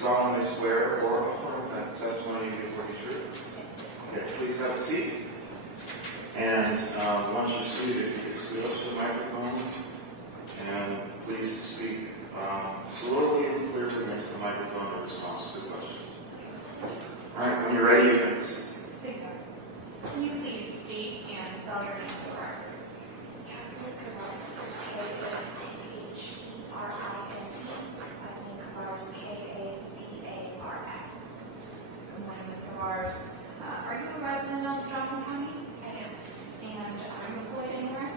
solemnly swear or affirm that the testimony you give will be true? Okay, please have a seat. And once you're seated, if you could scoot up to the microphone, and please speak slowly and clearly into the microphone in response to the questions. All right, when you're ready, you can proceed. Can you please state and spell your name for the record? Catherine Kavars, K-A-T-H-E-R-I-N-E, last name Kavars, K-A-V-A-R-S. Good morning, Ms. Kavars. Are you a resident of Johnson County? I am. And are you employed anywhere?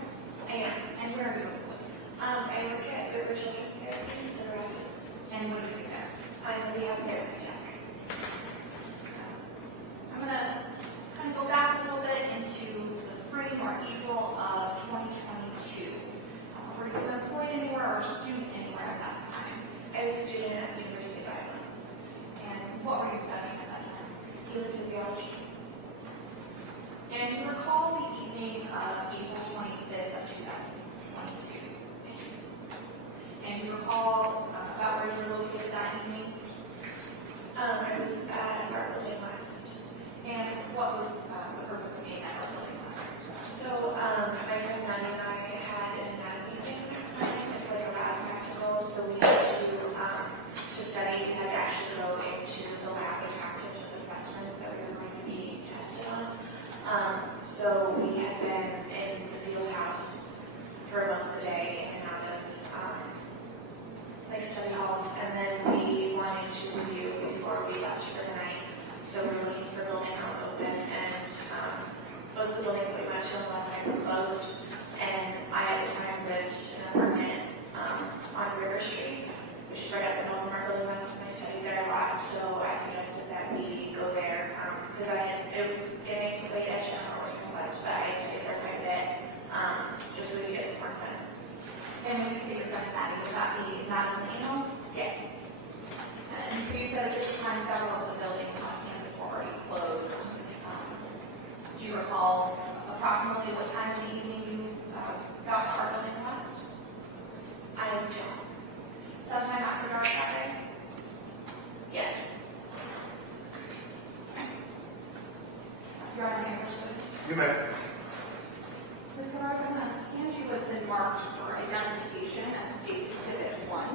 I am. And where are you employed? I work at River Children's Therapy in Cedar Rapids. And what do you do there? I'm the therapy tech. I'm going to kind of go back a little bit into the spring or April of 2022. Were you employed anywhere or a student anywhere at that time? I was a student at the University of Iowa. And what were you studying at that time? Human physiology. And do you recall the evening of April 25th of 2022? And do you recall about where you were located that evening? I was at our building west. And what was the purpose of being at our building west? So, my friend Nani and I had an anatomy exam this morning. It's like a lab practical, so we had to study. We had to actually go into the lab and practice with the specimens that we were going to be tested on. So we had been in the field house for most of the day and out of study halls, and then we wanted to review before we left for the night. So we were looking for a building that was open, and most of the buildings that we went to on the west side were closed. And I at the time lived in an apartment on River Street, which is right up the middle of our building west, and I studied there a lot. So I suggested that we go there because it was getting late at General working west, but I had stayed there quite a bit just so we could get some work done. And when you say you're going to that, you got the Madeline House? Yes. And so you said at this time several of the buildings on campus were already closed. Do you recall approximately what time of the evening you got to our building west? I am John. Sometime after dark that day? Yes. Your Honor, may I proceed? You may. Ms. Kavars, I'm going to hand you what's been marked for identification as State Exhibit 1.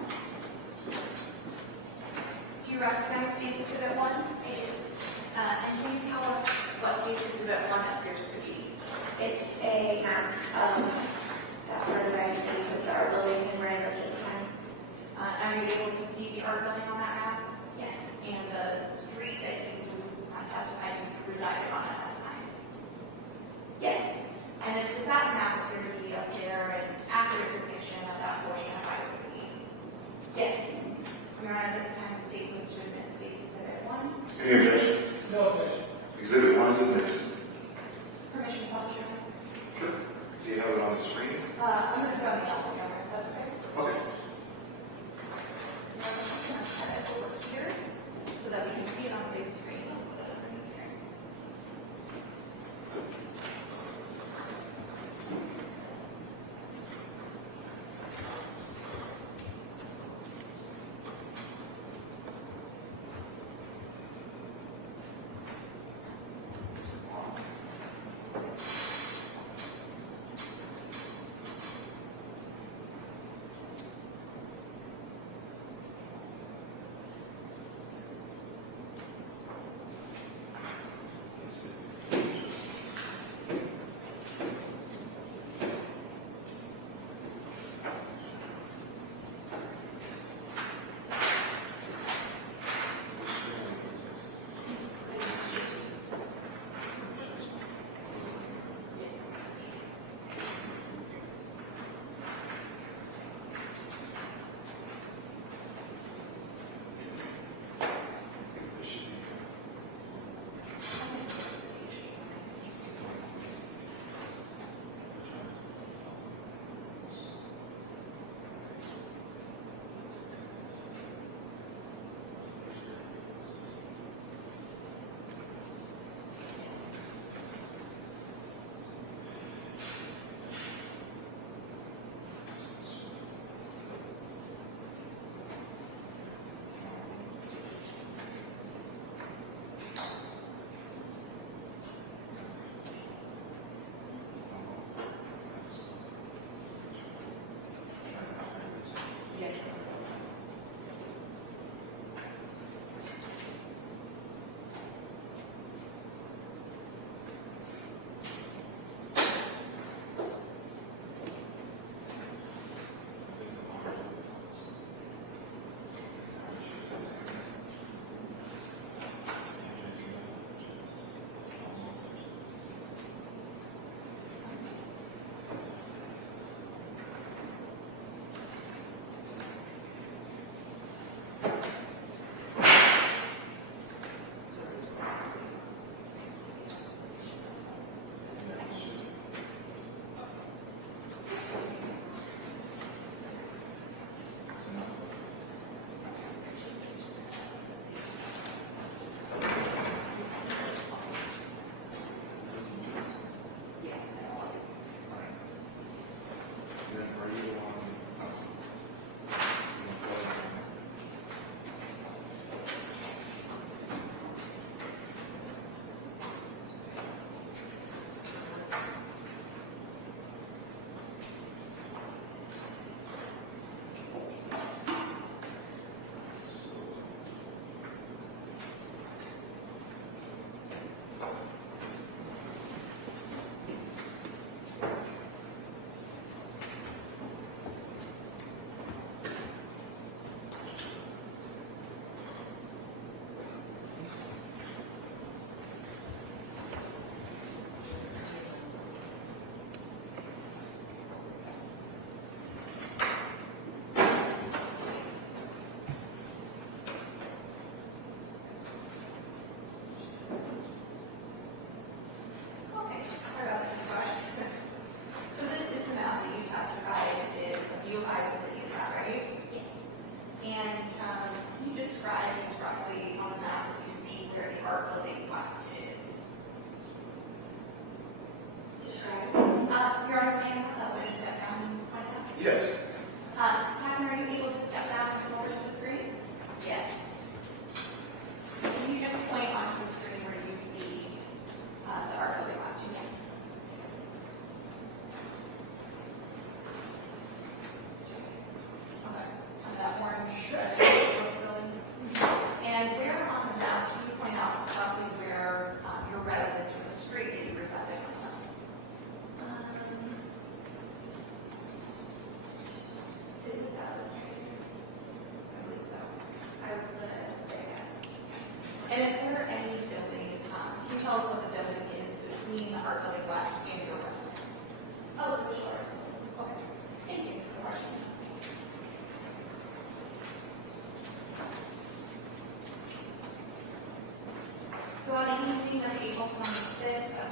Do you recognize State Exhibit 1? I do. And can you tell us what State Exhibit 1 appears to be? It's a map of that part of our city with our building and where I lived at the time. Are you able to see the art building on that map? Yes. And the street that you testified you resided on at that time? Yes. And does that map appear to be a fair and accurate depiction of that portion of Iowa City? Yes. Your Honor, this time the state moves to admit State's Exhibit 1. Any objection? No objection. Exhibit 1 is admitted. Permission to publish, Your Honor? Sure. Do you have it on the screen? I'm going to throw this out, Your Honor, if that's okay. Okay. I'm going to set it over here so that we can see it on the big screen. I'll put it underneath here.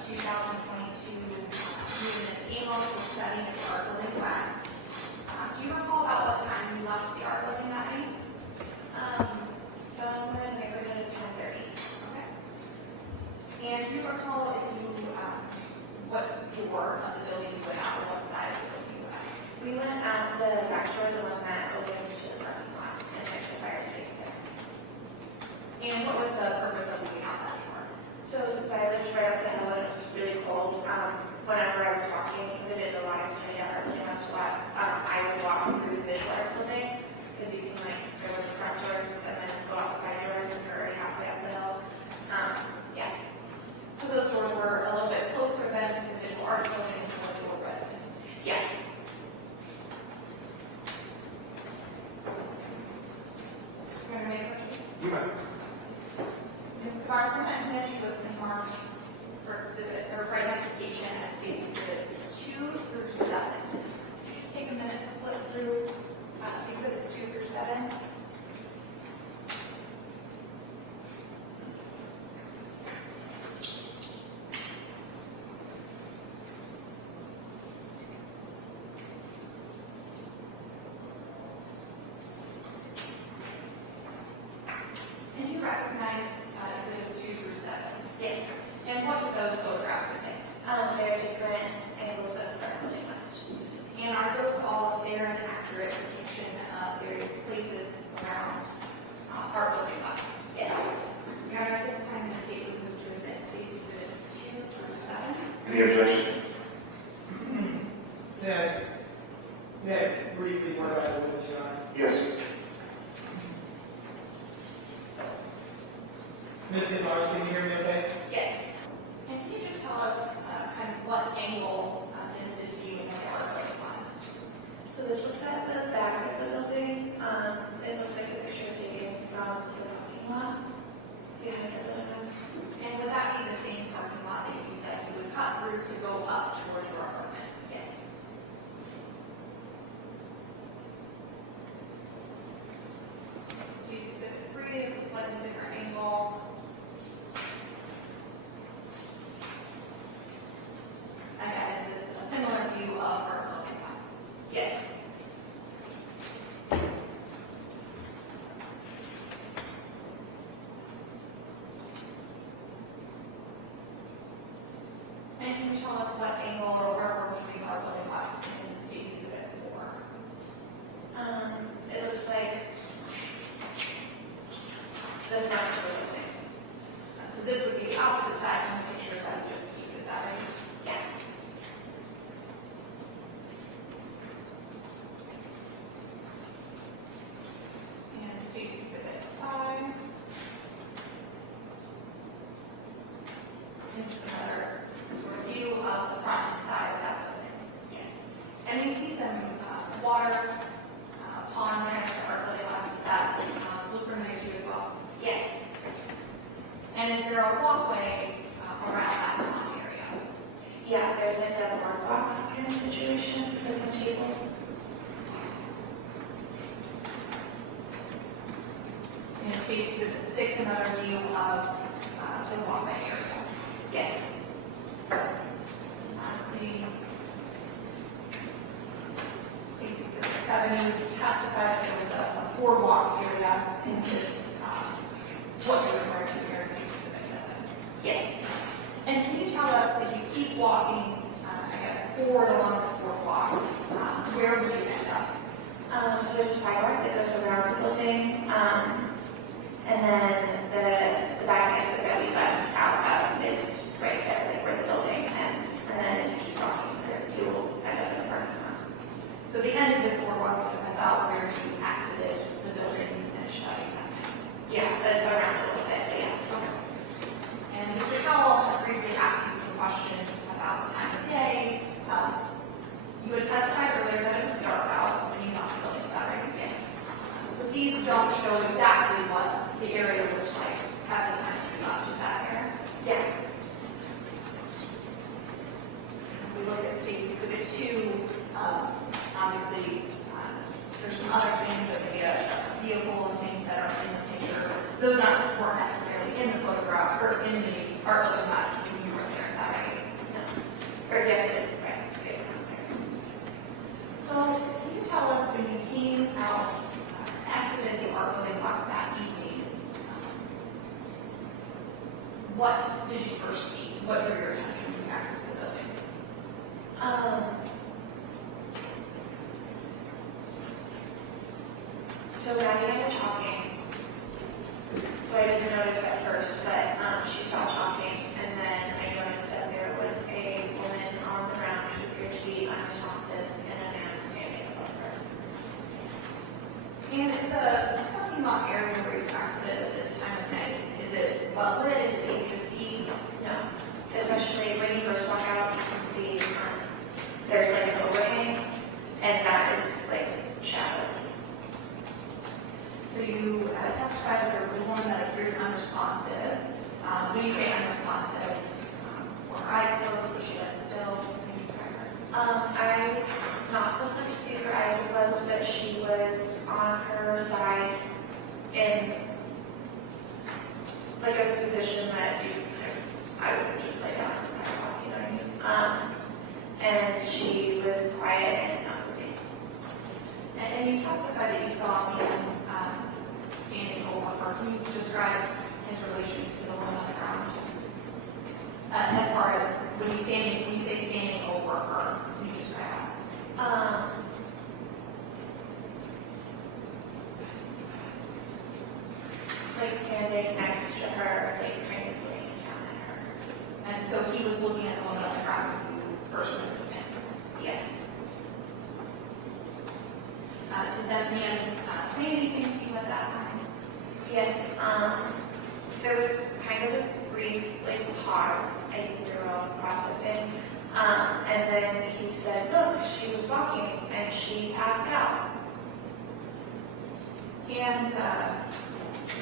2022 municipal was studying at the Art Building West. Do you recall about what time you left the art building that night? Somewhere in the neighborhood of 10:30. Okay. And do you recall if you, what door of the building you went out, or what side of the building you went out? We went out the back door, the one that opens to the parking lot, and there's a fire escape there. And what was the purpose of leaving out that door? So since I lived right up the hill and it was really cold, whenever I was walking, because I did a lot of study at Art Building West, I would walk through the visualized building, because you can go with the front doors and then go out the side doors and you're already halfway up the hill. Yeah. So those doors were a little bit closer then to the visual arts building and to the visual residence. Yeah. You're going to make a motion? You bet. Ms. Carson, I'm going to choose and mark for exhibit or for identification as state exhibits 2 through 7. Just take a minute to flip through exhibits 2 through 7. And you recognize exhibits 2 through 7. Yes. And what do those photographs depict? They're different angles of Art Building West. And are those all fair and accurate depiction of various places around Art Building West? Yes. Your Honor, at this time, the state would move to admit state exhibits 2 through 7. Any objection? Yeah, briefly, what about the witness, Your Honor? Yes. Ms. Yvonne, can you hear me okay? Yes. And can you just tell us kind of what angle this is viewing of Art Building West? So this looks at the back of the building. It looks like the picture is taken from the parking lot behind Art Building West. And would that be the same parking lot that you said you would cut through to go up towards your apartment? Yes. State exhibit 3 is a slightly different angle. Again, is this a similar view of Art Building West? Yes. And can you tell us what angle or where we're viewing Art Building West in the state exhibit 4? It looks like the front of the building. So this would be the opposite side from the pictures that we just viewed, is that right? Yeah. And state exhibit 5. This is another sort of view of the front and side of that building. Yes. And we see some water pond there at the Art Building West. Does that look familiar to you as well? Yes. And is there a walkway around that pond area? Yeah, there's like a boardwalk kind of situation with some tables. And state exhibit 6, another view of the walkway area. Yes. Lastly, state exhibit 7, you testified that there was a boardwalk area. Is this what you're referring to here in state exhibit 7? Yes. And can you tell us if you keep walking, forward along this boardwalk, where would you end up? So there's a sidewalk that goes around the building, and then the back exit that we left out of is right there, like where the building ends. And then if you keep walking, you will end up in the parking lot. So the end of this boardwalk is about where you exited the building and finished studying that night. Yeah, but around a little bit, but yeah. Okay. And Mr. Howell has briefly asked you some questions about the time of day. You had testified earlier that it was dark out when you left the building, is that right? Yes. So these don't show exactly what the area looked like at the time that you left, is that fair? Yeah. If we look at state exhibit 2, obviously there's some other things that maybe a vehicle and things that are in the picture. Those weren't necessarily in the photograph or in the Art Building West when you were there, is that right? what did you first see? What drew your attention when you exited the building? So Maddie and I were talking, so I didn't notice at first, but she stopped talking, and then I noticed that there was a woman on the ground who appeared to be unresponsive and a man standing above her. And is the parking lot area where you exited at this time of night, is it well lit? Is it easy to see? No, especially when you first walk out, you can see there's like an overhang, and that is like shadow. So you testified that there was a woman that appeared unresponsive. When you say unresponsive, were her eyes closed? Was she like still? Can you describe her? I was not close enough to see if her eyes were closed, but she was on her side in like a position that I would just lay down on the sidewalk, you know what I mean? And she was quiet and not moving. And you testified that you saw him standing over her. Can you describe his relation to the woman on the ground? As far as when you say standing over her, can you describe that? Like standing next to her, like kind of looking down at her. And so he was looking at the woman on the ground when you first noticed him. Yes. Did that man say anything to you at that time? Yes, there was kind of a brief like pause. I think they were all processing. And then he said, look, she was walking and she passed out. And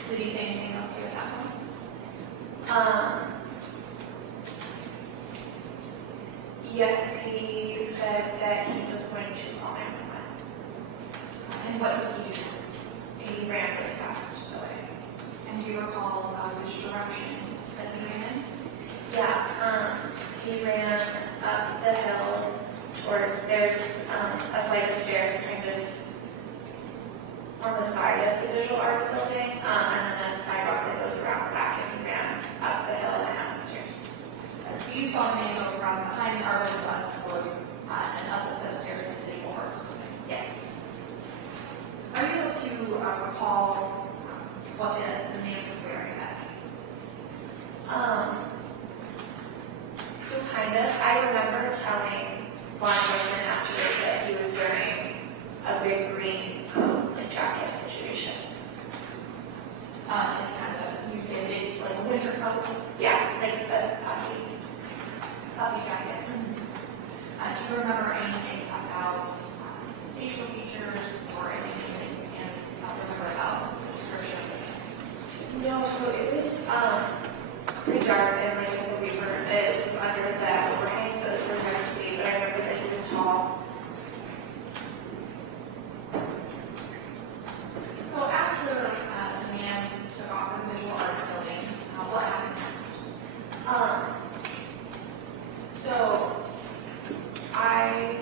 did he say anything else to you at that point? Yes, he said that he was going to call 911. And what did he do next? He ran really fast away. And do you recall which direction that he ran in? Yeah, he ran up the hill towards, there's a flight of stairs kind of on the side of the visual arts building, and then a sidewalk that goes around the back, and he ran up the hill and up the stairs. So you saw the man go from behind the arbor westward and up the set of stairs to the visual arts building. Yes. Are you able to recall what the man was wearing that night? So kind of, I remember telling law enforcement afterwards that he was wearing a big green coat and jacket situation. It's kind of, you say a big, like a winter coat, Yeah, like a puffy jacket. Do you remember anything about his facial features or anything that you can remember about the description of the man? No, so it was pretty dark, and like I said, it was under the overhang, so it was really hard to see, but I remember that he was tall. So after the man took off from the visual arts building, what happened next? So I'm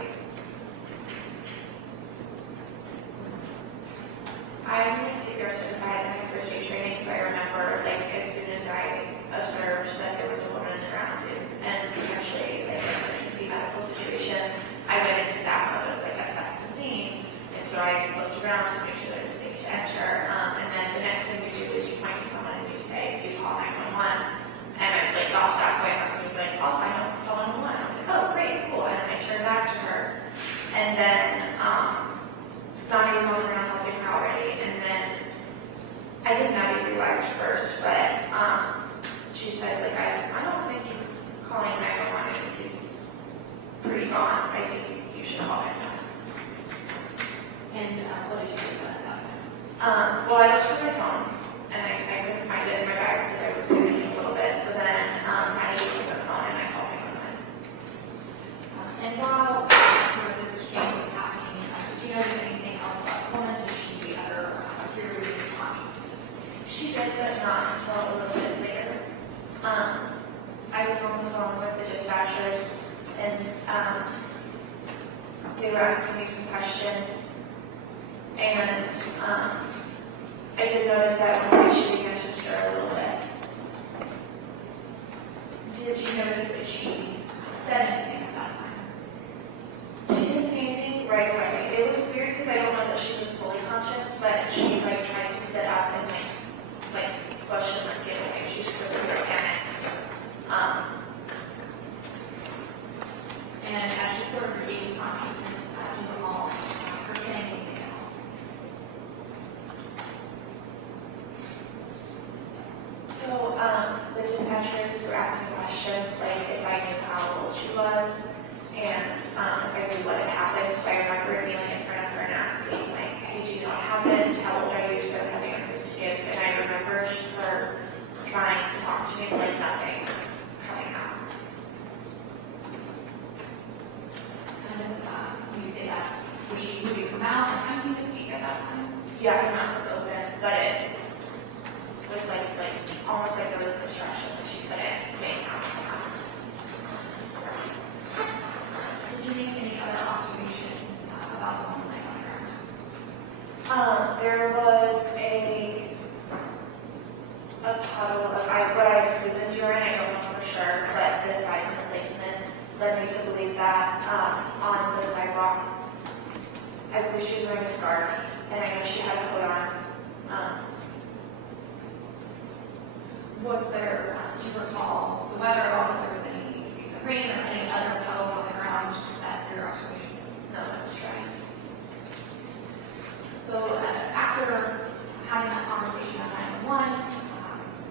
a CPR certified in my first aid training, so I remember like as soon as I observed that there was a woman in the ground and potentially like an emergency medical situation, I went into that mode of like assess the scene, and so I looked around to make sure that it was safe to enter, and then the next thing you do is you point to someone and you say, you call 911, and I like got to that point, my husband was like, oh, I know, call 911. I was like, oh, great, cool, and then I turned back to her, and then Nani was on the ground helping her already, and then I think Nani realized first, but she said, like, I don't think he's calling 911. I think he's pretty gone. I think you should call him now. And what did you do at that time? Well, I looked for my phone, and I couldn't find it in my bag because I was panicking a little bit. So then I took the phone and I called 911. And while sort of this exchange was happening, did you notice anything else about the woman? Did she ever appear to be consciousness? She did, but not until a little bit later. I was on the phone with the dispatchers, and they were asking me some questions, and I did notice that when she began to stir a little bit. witnesses who were asking questions, like if I knew how old she was, and if I knew what had happened. So I remember kneeling in front of her and asking, like, hey, do you know what happened? How old are you? So I have answers to give. And I remember her trying to talk to me, but like nothing coming out. And is when you say that, was she moving her mouth and attempting to speak at that time? Yeah, her mouth was open, but it was like almost like there was an obstruction, like she couldn't make sound. Did you make any other observations about the home night on your own? There was a puddle of what I assume is urine. I don't know for sure, but the size of the placement led me to believe that on the sidewalk. I believe she was wearing a scarf, and I know she had a coat on. Was there, do you recall the weather at all, if there was any recent rain or any other puddles on the ground at your observation? No, it was dry. So after having that conversation at 911,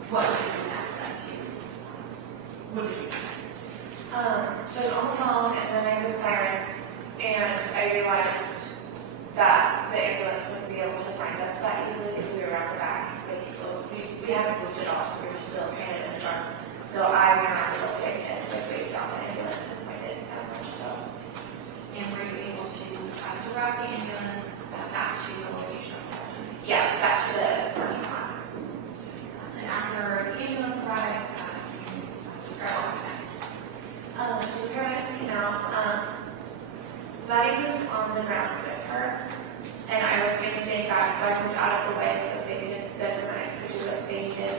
what did you do next then what did you do next? So I was on the phone, and then I heard sirens, and I realized that the ambulance wouldn't be able to find us that easily because we were out the back. We haven't moved at all, so we were still kind of in the dark. So I went out looking and waved out the ambulance and pointed at where to go. And were you able to direct the ambulance back to the location of the accident? Yeah, back to the parking lot. And after the ambulance arrived, describe what happened next. So the paramedics came out. Maddie was on the ground with her, and I was kind of staying back, so I moved out of the way so the paramedics could do what they needed.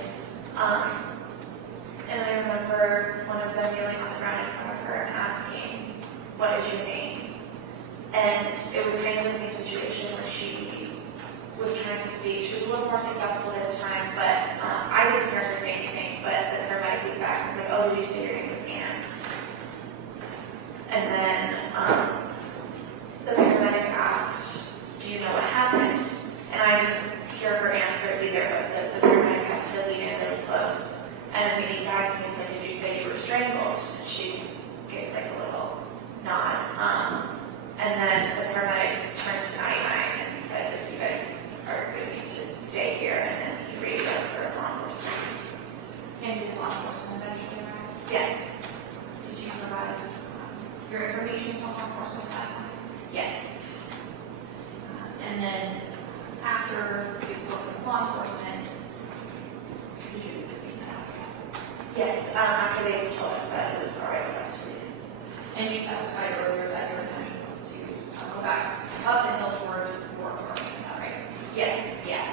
And I remember one of them kneeling on the ground in front of her and asking, "What is your name?" And it was kind of the same situation where she was trying to speak. She was a little more successful this time, but I didn't hear her say anything, but the paramedic came back and was like, "Oh, did you say your name was Anne?" And then the paramedic asked, "Do you know what happened?" And I didn't hear her answer either, but the paramedic had to lean in really close. And then he came back and he said, "Did you say you were strangled?" And she gave like a little nod. And then the paramedic turned to Maddie and I and said, "You guys are going to need to stay here." And then he radioed for law enforcement. And did law enforcement eventually arrive? Yes. Did you provide your information to law enforcement at that time? Yes. And then after you spoke with law enforcement, did you see that? Yes. After they told us that it was all right for us to leave. And you testified earlier that your intention was to go back up the hill toward your apartment, is that right? Yes. Yeah.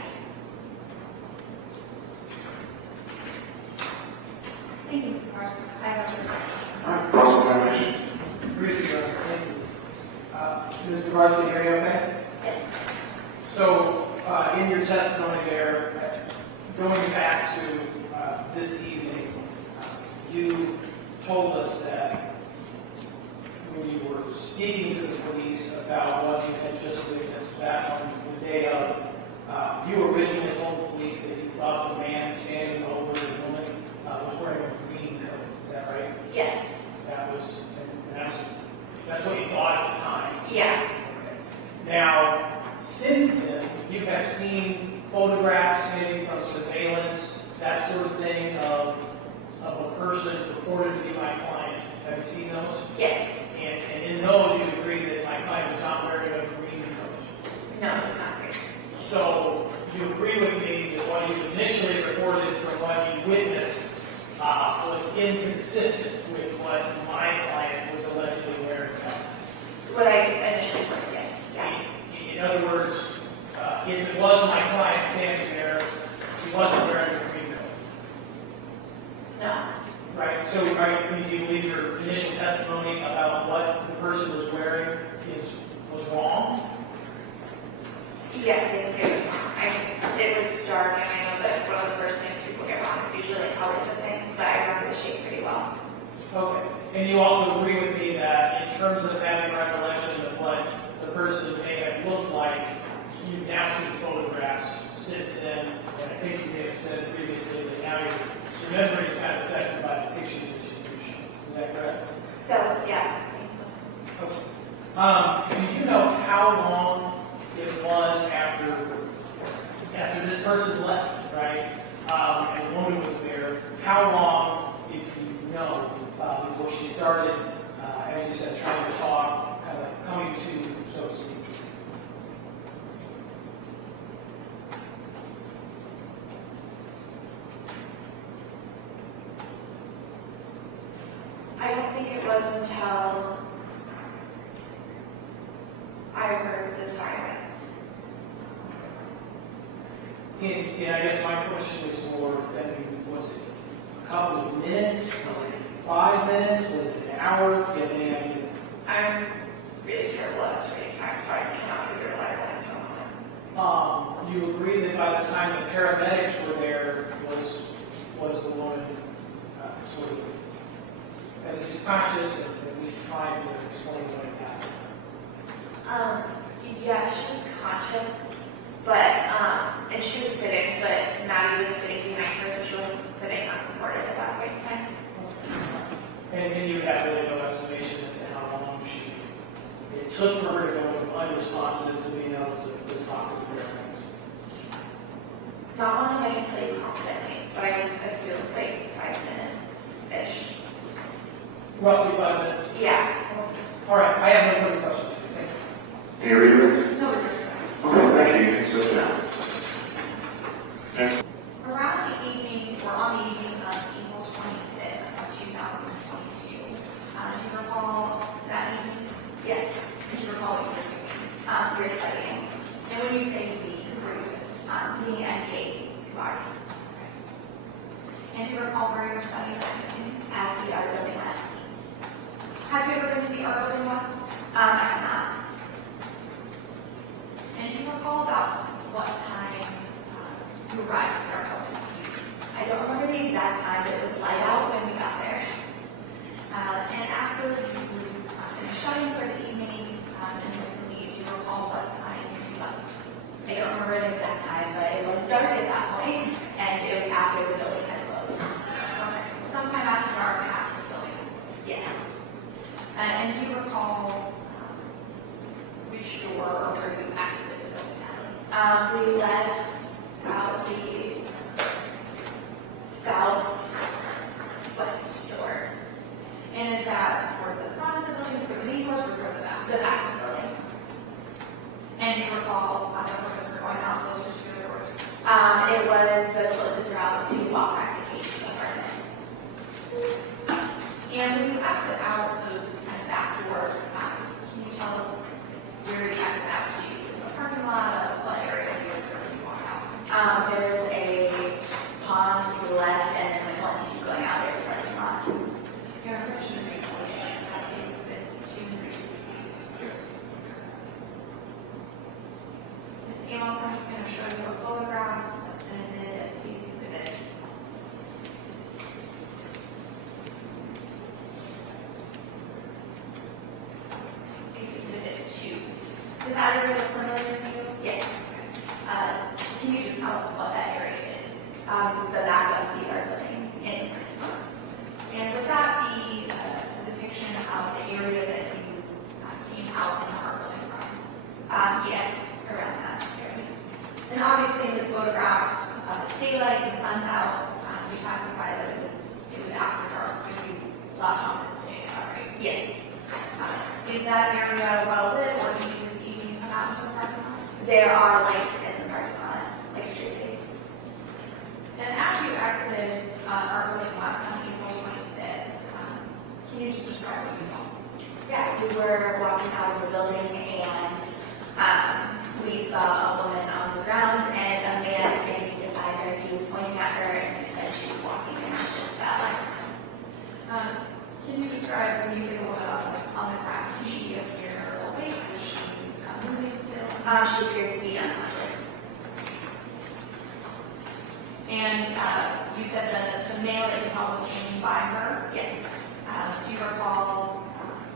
Thank you, Mr. Morris. I have a All right, cross-examination. Briefly, thank you. Mr. Barnes, can you hear me okay? Yes. So, in your testimony there, going back to this evening, you told us that when you were speaking to the police about what you had just witnessed back on the day of, you originally told the police that you thought the man standing over the woman was wearing a green coat. Is that right? Yes. That's what you thought at the time. Yeah. Okay. Now, since then, you have seen photographs, maybe from surveillance, that sort of thing, of a person purported to be my client. Have you seen those? Yes. And in those, you agree that my client was not wearing a green coat. No, it's not great. So, you agree with me that what you initially reported from what you witnessed was inconsistent with what my client was allegedly wearing. What I initially thought, yes. Yeah. In other words, if it was my client standing there, he wasn't wearing a green coat. No. Right? So, do you believe your initial testimony about what the person was wearing was wrong? Yes, I think it was wrong. It was dark, and I know that one of the first things people get wrong is usually like colors of things, but I remember the shape pretty well. Okay. And you also agree with me that in terms of having recollection of what the person may have looked like, you've now seen photographs since then, and I think you may have said previously that now your memory is kind of affected by the left, right? And the woman was there. How long, if you know, before she started, as you said, trying to talk, kind of coming to, so to speak? I don't think it was until I heard the sirens. And I guess my question is more, was it a couple of minutes? Was it 5 minutes? Was it an hour? Do you have any idea? I'm really terrible at estimating time, so I cannot give you a reliable answer on that. You agree that by the time the paramedics were there, was the woman sort of at least conscious and at least trying to explain what had happened? Yeah, she was conscious, but, and she was sitting, but Maddie was sitting behind her, so she wasn't sitting unsupported at that point in time. And you have really no estimation as to how long it took for her to go from unresponsive to being able to talk to the paramedics? Not one that I can tell you confidently, but I just assume like 5 minutes-ish. Roughly 5 minutes. Yeah. All right, I have no further questions. Thank you. Any reader? No, Okay, thank you. You can sit down. Next. around the evening, or on the evening of April 25th of 2022, do you recall that evening? Yes. Do you recall what you were doing? You're studying. And when you say we, who were you with? Me and Kate Lars And do you recall where you were studying that evening? at the other building west. Have you ever been to the Art Building West? I have not. And do you recall about what time you arrived at the Art Building? I don't remember the exact time, but it was light out when we got there. And after you finished studying for the evening and went to leave, do you recall what time you left? I don't remember an exact time, but it was dark at that point, and it was after the building had closed. Okay, so sometime after dark, after the building. Yes. And do you recall which door or where you exited the building at? We left out the southwest door, And is that toward the front of the building, toward the main doors, or toward the back? the back of the building. And do you recall the purpose for going out those particular doors? It was the closest route to walk back to Kate's apartment. And when you exit out those kind of back doors, can you tell us where you exit out to? The parking lot, what area do you observe when you walk out? There's a pond to the left, and then like, once you keep going out, there's a parking lot. Your impression of regulation has been 2 and 3. Yes. Ms. Amos, I'm just going to show you a photograph that's been admitted as State's Exhibit. State's Exhibit 2. Does that area look familiar to you? Yes. Can you just tell us what that area is? The back of the art building in. And would that be a depiction of the area that you came out from the art building from? Yes, around that area. And obviously in this photograph, it's daylight, the sun's out, you testify that it was after dark when you left on this day, is that right? Yes. Is that area well lit, or did you just even come out into the parking lot? There are lights in the parking lot, like street lights. And after you exited art building west on April 25th, can you just describe what you saw? Yeah, we were walking out of the building, and we saw a woman on the ground and a man standing beside her. He was pointing at her, and he said she was walking, and she just fell. Can you describe when you say a woman on the ground? Did she appear awake? Was she moving still? She appeared to be unconscious. And you said that the male that you saw was standing by her? Yes. Do you recall,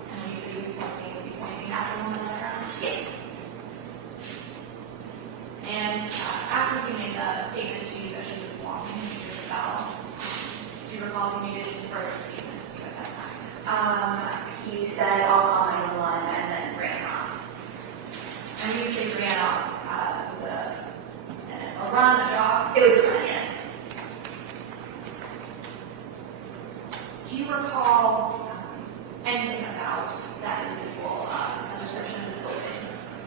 and when you said he was pointing at the woman on the ground? Yes. And after he made the statement to you that she was walking and she just fell, do you recall if he made any further statements to you at that time? He said, "I'll call 911," and then ran off. And when you say ran off, was it a run, a jog? It was a friend, yes. Do you recall anything about that individual, a description of his clothing?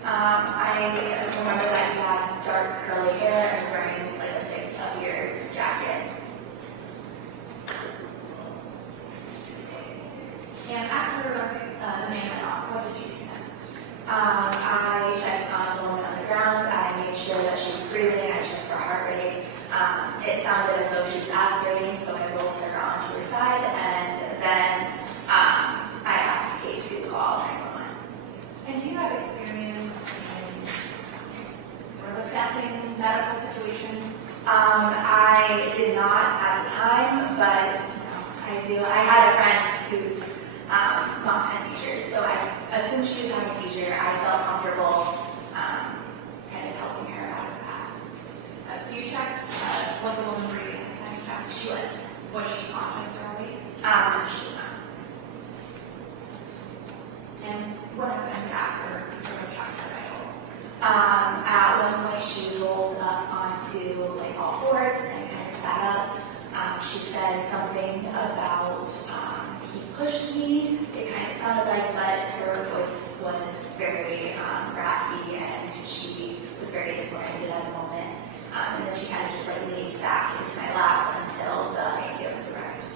I remember that he had dark curly hair and was wearing like a big puffier jacket. And after the man went off, what did you do next? I checked on the woman on the ground. I made sure that she was breathing. I checked for heart rate. It sounded as though she was aspirating, so I rolled her onto her side, and then I asked Kate to call 911. And do you have experience in sort of assessing medical situations? I did not at the time, but I do. I had a friend whose mom had seizures, so as soon as she was having a seizure, I felt comfortable kind of helping her out of that. So you checked, was the woman breathing at the time you checked? She was. Was she conscious or awake? She was not. And what happened after you sort of checked her vitals? At one point, she rolled up onto like all fours and kind of sat up. She said something about he pushed me. It kind of sounded like, but her voice was very raspy and she was very disoriented at the moment. And then she kind of just like leaned back into my lap until the ambulance arrived.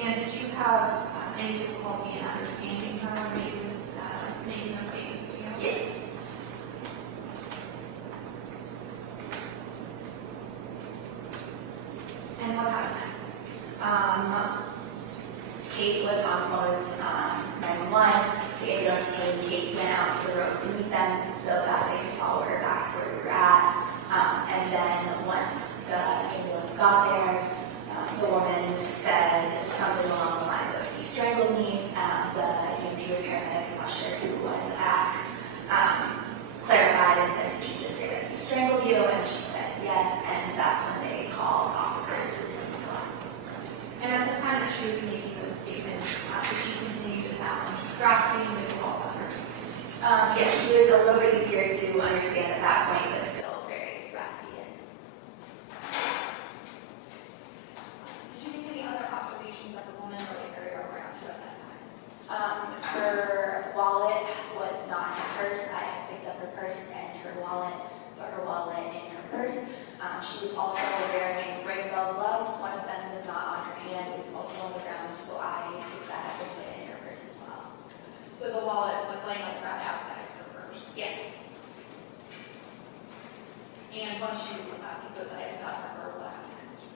And did you have any difficulty in understanding her when she was making those statements to you? Yes. And what happened next? Kate was on the phone with 911. The ambulance came. Kate went out to the road to meet them so that they could follow her back to where we were at. And then once the ambulance got there, the woman said something along the lines of, "He strangled me." The EMT paramedic, I'm not sure who was asked, clarified and said, "Did you just say that he strangled you?" And she said yes, and that's when they called officers to take us on. And at the time that she was making those statements, did she continue to sound grasping, difficult to understand? Yeah, she was a little bit easier to understand at that point, but still very raspy. Did you make any other observations of the woman or the area around you at that time? Her wallet was not in her purse. I had picked up her purse and her wallet, but her wallet in her purse. She was also wearing rainbow gloves. One of them was not on her hand. It was also on the ground, so I picked that up and put it in her purse as well. So the wallet was laying on the ground outside of her purse. Yes. And once you picked those items up from her, what happened next?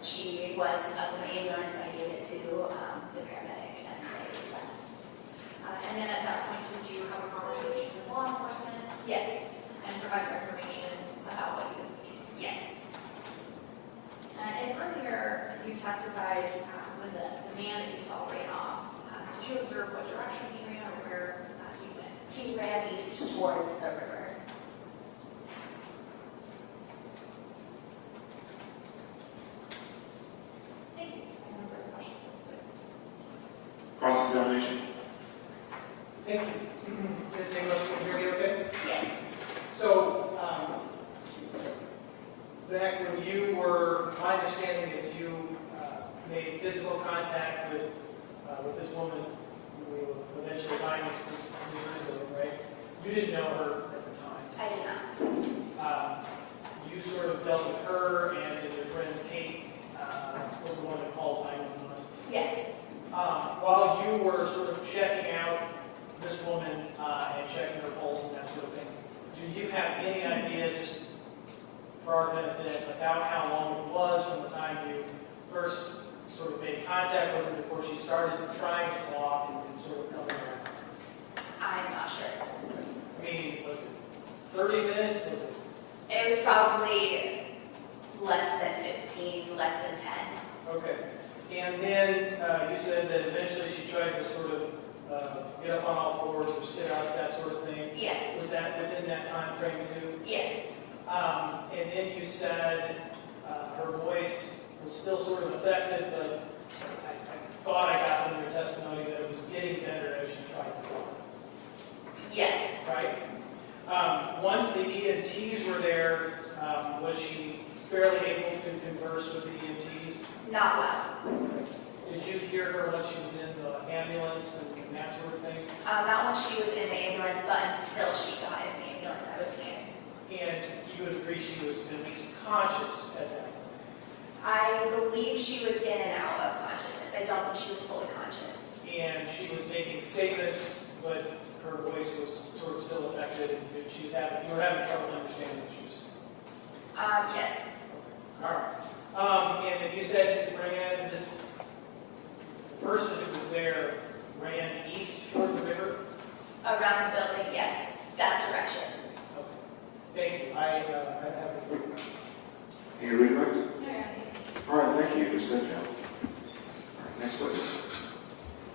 She was up in the ambulance. I gave it to the paramedic, and they left. And then at that point, did you have a conversation with law enforcement Yes. and provide your information about what you had seen? Yes. And earlier, you testified when the man that you saw ran off. Did you observe what direction he ran or where he went? He ran east towards the river. Thank you. I have no further questions. Cross-examination? Thank you. Ms. English, can you hear me okay? Yes. So, back when you were, my understanding is you made physical contact with this woman who we will eventually find this Jerusalem, right? You didn't know her at the time. I did not. You sort of dealt with her, and then your friend Kate was the one that called 911. Yes. While you were sort of checking out this woman and checking her pulse and that sort of thing, do you have any idea, just for our benefit, about how long it was from the time you first sort of made contact with her before she started trying to talk and sort of coming around? I'm not sure. I mean, was it 30 minutes? Was it? It was probably less than 15, less than 10. Okay. And then you said that eventually she tried to sort of get up on all fours or sit up, that sort of thing. Yes. Was that within that time frame too? Yes. And then you said her voice was still sort of affected, but I thought I got from your testimony that it was getting better as you tried to talk. Yes. Right? Once the EMTs were there, Not well. Did you hear her when she was in the ambulance and that sort of thing? Not when she was in the ambulance, but until she got in the ambulance, I was in. And you would agree she was at least conscious at that point? I believe she was in and out of consciousness. I don't think she was fully conscious. And she was making statements, but her voice was sort of still affected, and you were having trouble understanding what she was saying. Yes. All right. And you said you ran this person who was there ran east toward the river? Around the building, yes. That direction. Okay. Thank you. I have a quick question. Any redirect? Yeah. All right, thank you. Just sit down.